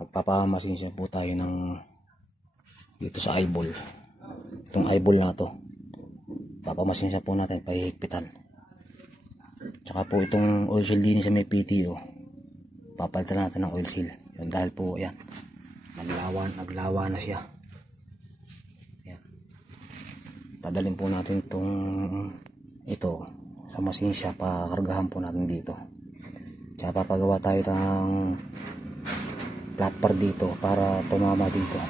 Magpapamasinsya po tayo ng dito sa eyeball. Itong eyeball na to, papamasinsya po natin, pahihigpitan. Tsaka po itong oil seal din sa may PTO, papalitan natin ng oil seal. Yan, dahil po yan, naglawa na siya. Yan. Dadalhin po natin ito sa masinsya, pakargahan po natin dito. Tsaka papagawa tayo ng flat bar dito para tumama dito.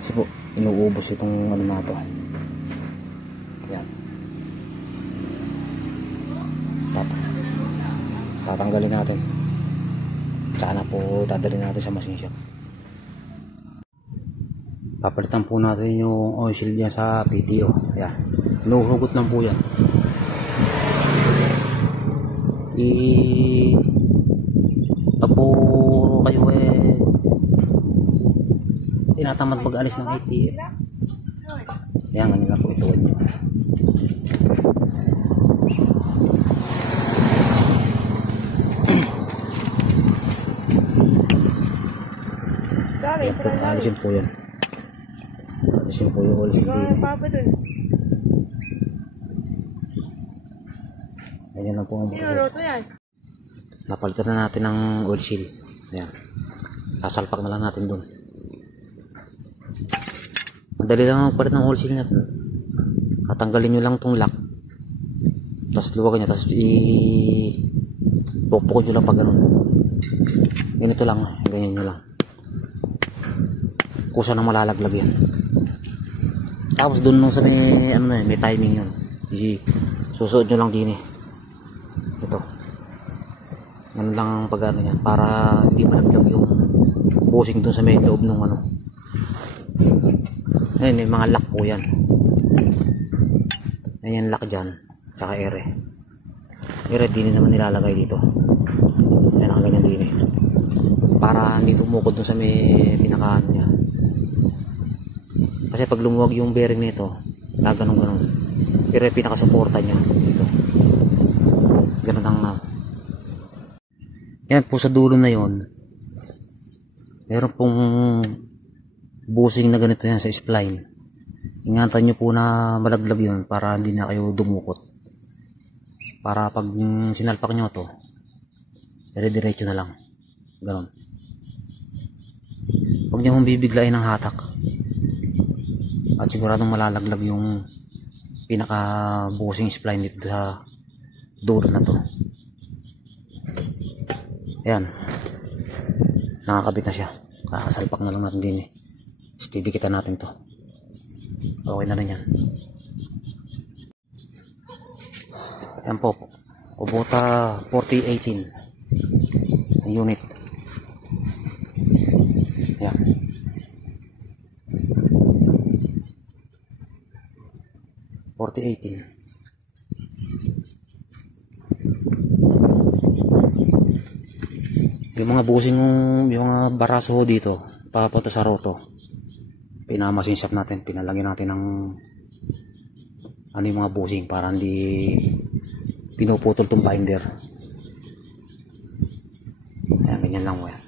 Kasi po inuubos itong ano na to. Yan. Tatanggalin natin. Tsaka na po dadalhin natin sa machine shop. Papalitan po natin yung oil seal yan sa PTO. Yan. Inuhugot lang po yan. Pag po kayo tinatamad mag-alis ng ATM, yan, ganyan lang po ituwad nyo. Yan po, alisin po yan. Alisin po yung oil seal din. Ganyan lang po ang napalitan na natin ng oil seal. Ayan. Sasalpak na lang natin dun. Madali lang magpalit ng oil seal natin. Tatanggalin nyo lang tong lock, tapos luwagan nyo, tapos pupukod nyo lang pag ganun. Ganito lang, ganyan nyo lang. Kusa na malalaglag yan. Tapos dun nung sa may, ano na, may timing yun. Susuot nyo lang din ito. Ganun lang ang pag-ano yan, para hindi malaglag yung bushing dun sa may loob nung ano. Ngayon, may mga lock po yan. Ayan yung lock dyan, tsaka ere. Ere din naman nilalagay dito. Ayan ang ganyan din para hindi tumukod dun sa may pinakaan niya. Kasi pag lumuwag yung bearing nito, gaganong-ganon. Ere pinakasuporta niya dito. Ganun ang yan po sa dulo na yon. Meron pong bushing na ganito yan sa spline. Ingatan nyo po na malaglag yun para hindi na kayo dumukot. Para pag sinalpak nyo to, dire-diretso na lang. Ganon. Huwag nyo bibiglain ng hatak. At siguradong malalaglag yung pinaka bushing spline dito sa dulo na to. Ayan, nakakabit na siya. Kakasalpak na lang natin din steady kita natin to. Okay na rin yan. Ayan po, Kubota 4018 unit. Ayan. Yung mga busing, yung mga baraso dito papunta sa roto, pinamasinsap natin, pinalagyan natin ng ano yung mga busing para hindi pinuputol tong binder. Ayan, ganyan lang mo yan.